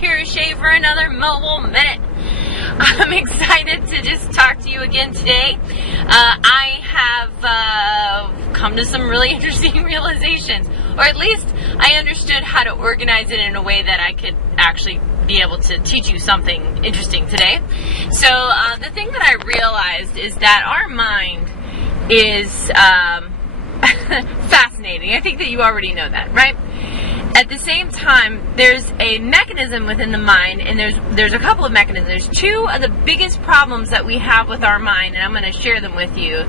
Kira Shea for another Mobile Minute. I'm excited to just talk to you again today. I have come to some really interesting realizations, or at least I understood how to organize it in a way that I could actually be able to teach you something interesting today. So the thing that I realized is that our mind is fascinating. I think that you already know that, right? At the same time, there's a mechanism within the mind, and there's a couple of mechanisms. There's two of the biggest problems that we have with our mind, and I'm going to share them with you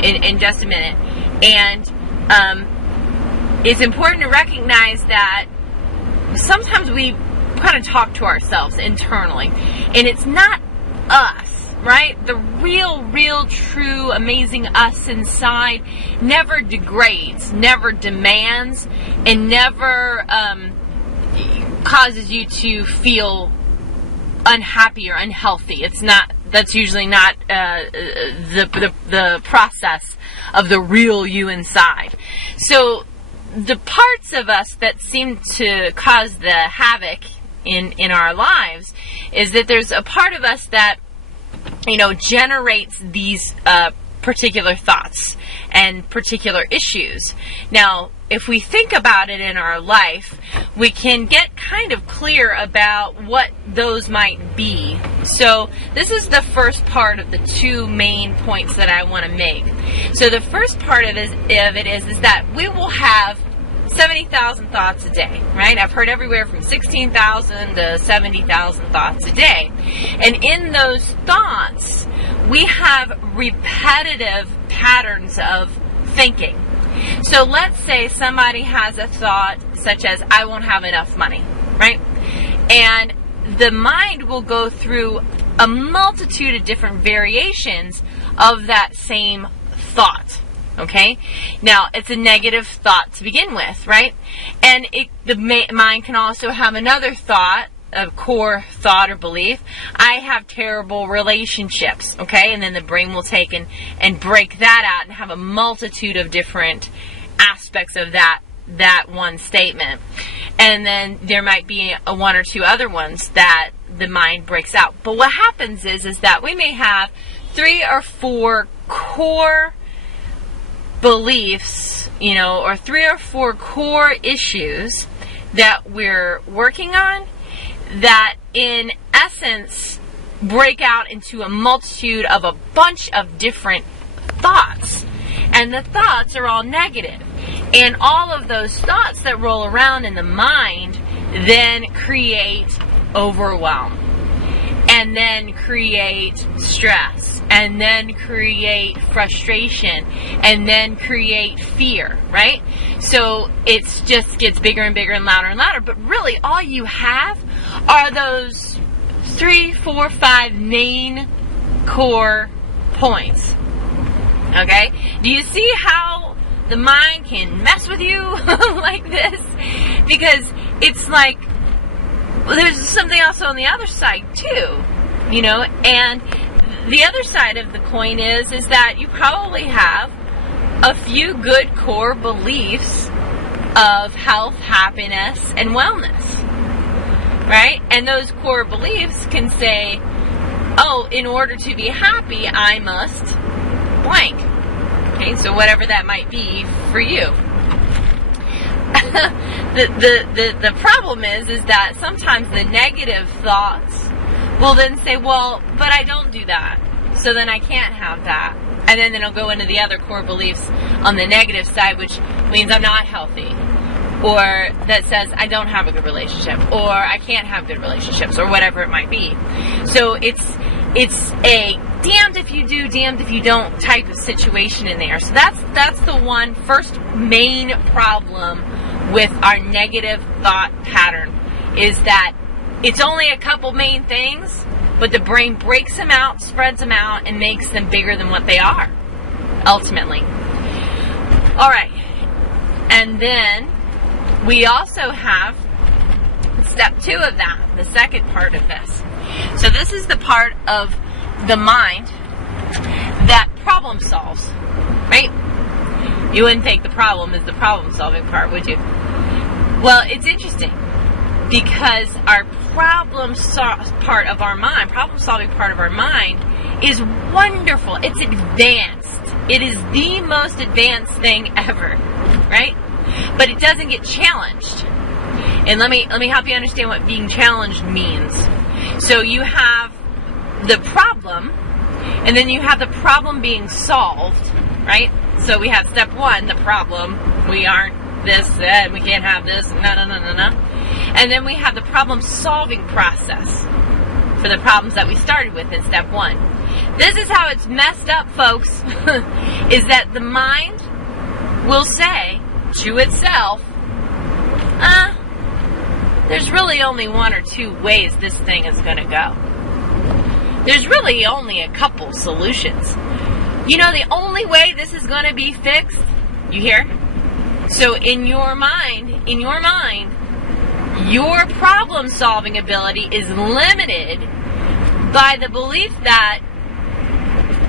in just a minute. And it's important to recognize that sometimes we kind of talk to ourselves internally, and it's not us. Right? The real, true, amazing us inside never degrades, never demands, and never causes you to feel unhappy or unhealthy. It's not. That's usually not the process of the real you inside. So the parts of us that seem to cause the havoc in our lives is that there's a part of us that generates these particular thoughts and particular issues. Now, if we think about it in our life, we can get kind of clear about what those might be. So this is the first part of the two main points that I want to make. So the first part of it is that we will have 70,000 thoughts a day, right? I've heard everywhere from 16,000 to 70,000 thoughts a day. And in those thoughts, we have repetitive patterns of thinking. So let's say somebody has a thought such as, I won't have enough money, right? And the mind will go through a multitude of different variations of that same thought. Okay? Now, it's a negative thought to begin with, right? And the mind can also have another thought, a core thought or belief. I have terrible relationships, okay? And then the brain will take and break that out and have a multitude of different aspects of that one statement. And then there might be one or two other ones that the mind breaks out. But what happens is that we may have 3 or 4 core beliefs, or 3 or 4 core issues that we're working on that in essence break out into a multitude of a bunch of different thoughts. And the thoughts are all negative. And all of those thoughts that roll around in the mind then create overwhelm. And then create stress, and then create frustration, and then create fear, right? So it just gets bigger and bigger and louder, but really all you have are those 3, 4, 5 main core points. Okay? Do you see how the mind can mess with you like this? Because it's like, there's something else on the other side too, and the other side of the coin is that you probably have a few good core beliefs of health, happiness, and wellness, right? And those core beliefs can say, oh, in order to be happy, I must blank. Okay, so whatever that might be for you. The problem is that sometimes the negative thoughts will then say, well, but I don't do that, so then I can't have that. And then it'll go into the other core beliefs on the negative side, which means I'm not healthy, or that says I don't have a good relationship, or I can't have good relationships, or whatever it might be. So it's a damned if you do, damned if you don't type of situation in there. So that's the first main problem with our negative thought pattern, is that it's only a couple main things, but the brain breaks them out, spreads them out, and makes them bigger than what they are, ultimately. All right. And then we also have step 2 of that, the second part of this. So this is the part of the mind that problem solves, right? You wouldn't think the problem is the problem solving part, would you? Well, it's interesting. because our problem solving part of our mind is wonderful. It's advanced. It is the most advanced thing ever, right? But it doesn't get challenged. And let me help you understand what being challenged means. So you have the problem, and then you have the problem being solved, right? So we have step one, the problem. We aren't this, and we can't have this, no. And then we have the problem solving process for the problems that we started with in step one. This is how it's messed up, folks, is that the mind will say to itself, there's really only one or two ways this thing is going to go. There's really only a couple solutions. You know, the only way this is going to be fixed, you hear? So in your mind, your problem solving ability is limited by the belief that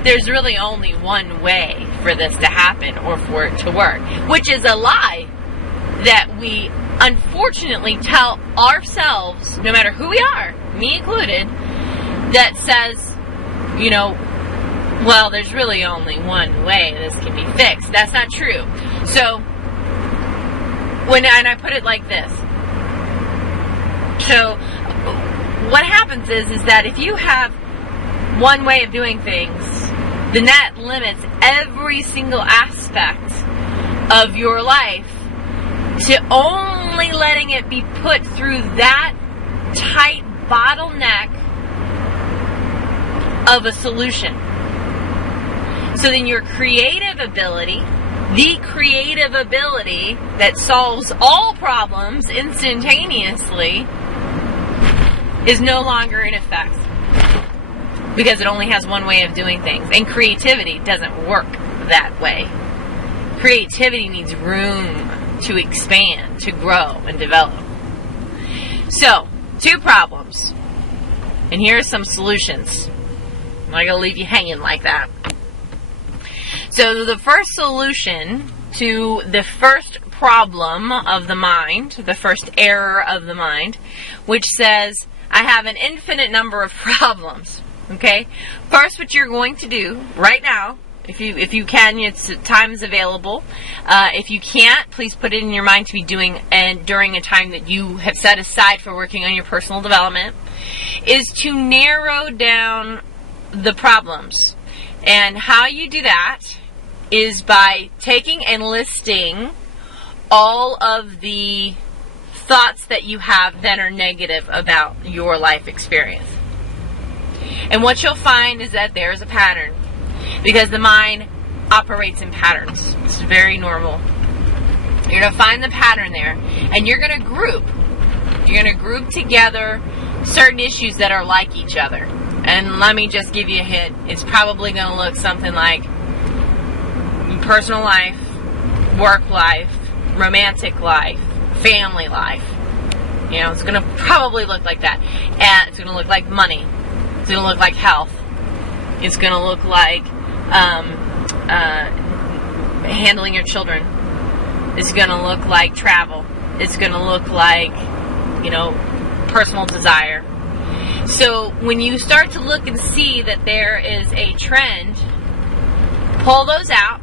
there's really only one way for this to happen or for it to work, which is a lie that we unfortunately tell ourselves, no matter who we are, me included, that says, you know, well, there's really only one way this can be fixed. That's not true. So, and I put it like this. So, what happens is that if you have one way of doing things, then that limits every single aspect of your life to only letting it be put through that tight bottleneck of a solution. So then your creative ability, the creative ability that solves all problems instantaneously, is no longer in effect. Because it only has one way of doing things. And creativity doesn't work that way. Creativity needs room to expand, to grow, and develop. So, two problems. And here are some solutions. I'm not going to leave you hanging like that. So the first solution to the first problem of the mind, the first error of the mind, which says, I have an infinite number of problems. Okay? First, what you're going to do right now, if you can, time is available. If you can't, please put it in your mind to be doing and during a time that you have set aside for working on your personal development, is to narrow down the problems. And how you do that is by taking and listing all of the thoughts that you have that are negative about your life experience. And what you'll find is that there's a pattern, because the mind operates in patterns. It's very normal. You're going to find the pattern there, and you're going to group. You're going to group together certain issues that are like each other. And let me just give you a hint. It's probably going to look something like personal life, work life, romantic life, family life. You know, it's going to probably look like that. And it's going to look like money. It's going to look like health. It's going to look like handling your children. It's going to look like travel. It's going to look like, you know, personal desire. So when you start to look and see that there is a trend, pull those out.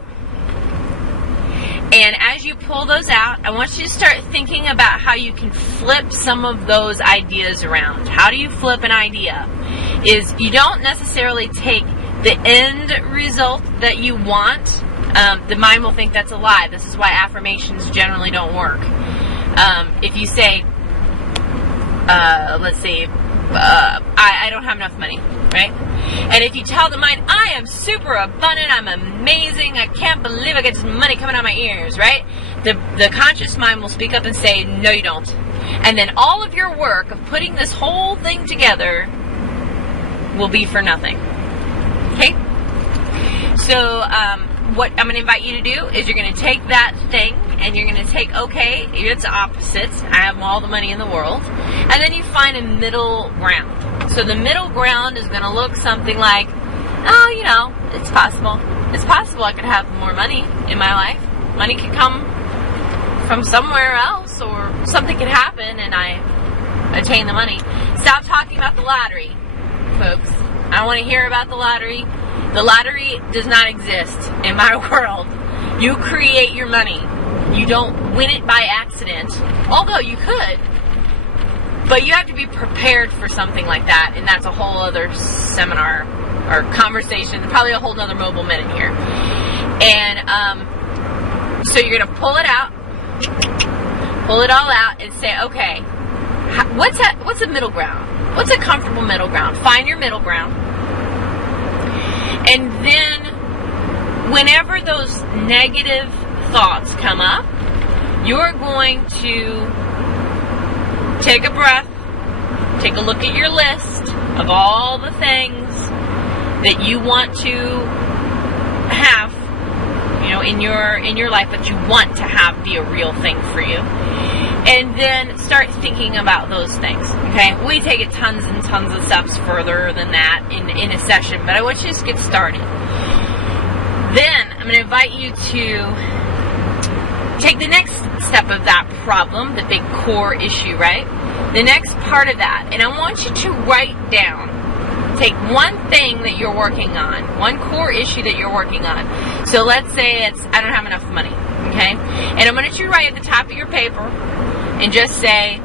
And as you pull those out, I want you to start thinking about how you can flip some of those ideas around. How do you flip an idea? Is you don't necessarily take the end result that you want. The mind will think that's a lie. This is why affirmations generally don't work. If you say, let's say, I don't have enough money, right? And if you tell the mind, I am super abundant, I'm amazing, I can't believe I get this money coming out of my ears, right? The conscious mind will speak up and say, no you don't. And then all of your work of putting this whole thing together will be for nothing. Okay? So, what I'm going to invite you to do is you're going to take that thing and you're going to take, okay, it's opposites. I have all the money in the world. And then you find a middle ground. So the middle ground is going to look something like, oh, you know, it's possible. It's possible I could have more money in my life. Money could come from somewhere else, or something could happen and I attain the money. Stop talking about the lottery, folks. I don't want to hear about the lottery. The lottery does not exist in my world. You create your money. You don't win it by accident, although you could. But you have to be prepared for something like that, and that's a whole other seminar or conversation, probably a whole other mobile minute here. And so you're going to pull it out, pull it all out, and say, okay, what's a middle ground? What's a comfortable middle ground? Find your middle ground. And then whenever those negative thoughts come up, you're going to take a breath, take a look at your list of all the things that you want to have, in your life, that you want to have be a real thing for you. And then start thinking about those things, okay? We take it tons and tons of steps further than that in a session, but I want you to just get started. Then I'm going to invite you to take the next step of that problem, the big core issue, right? The next part of that, and I want you to write down, take one thing that you're working on, one core issue that you're working on. So let's say it's, I don't have enough money, okay? And I want you to write at the top of your paper and just say,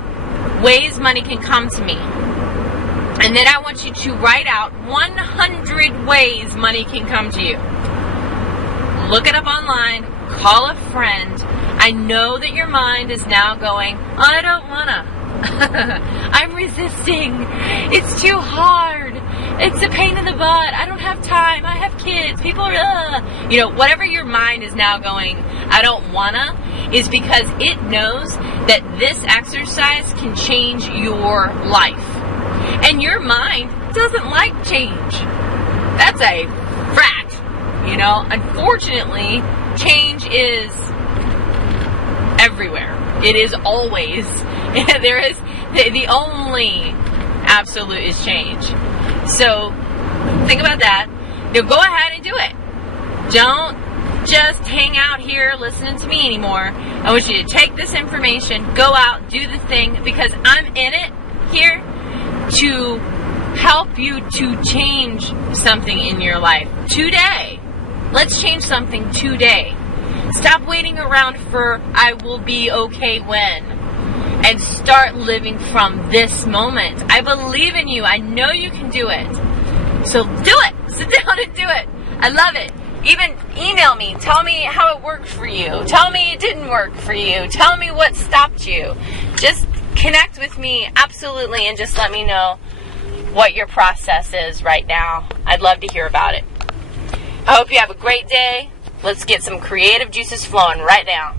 ways money can come to me. And then I want you to write out 100 ways money can come to you. Look it up online, call a friend. I know that your mind is now going, I don't wanna. I'm resisting. It's too hard. It's a pain in the butt. I don't have time. I have kids. People are, whatever your mind is now going, I don't wanna, is because it knows that this exercise can change your life. And your mind doesn't like change. That's a fact. Unfortunately, change is everywhere. It is always. There is the only absolute is change. So think about that. Now go ahead and do it. Don't just hang out here listening to me anymore. I want you to take this information, go out, do the thing, because I'm in it here to help you to change something in your life today. Let's change something today. Stop waiting around for I will be okay when, and start living from this moment. I believe in you. I know you can do it. So do it. Sit down and do it. I love it. Even email me. Tell me how it worked for you. Tell me it didn't work for you. Tell me what stopped you. Just connect with me, absolutely, and just let me know what your process is right now. I'd love to hear about it. I hope you have a great day. Let's get some creative juices flowing right now.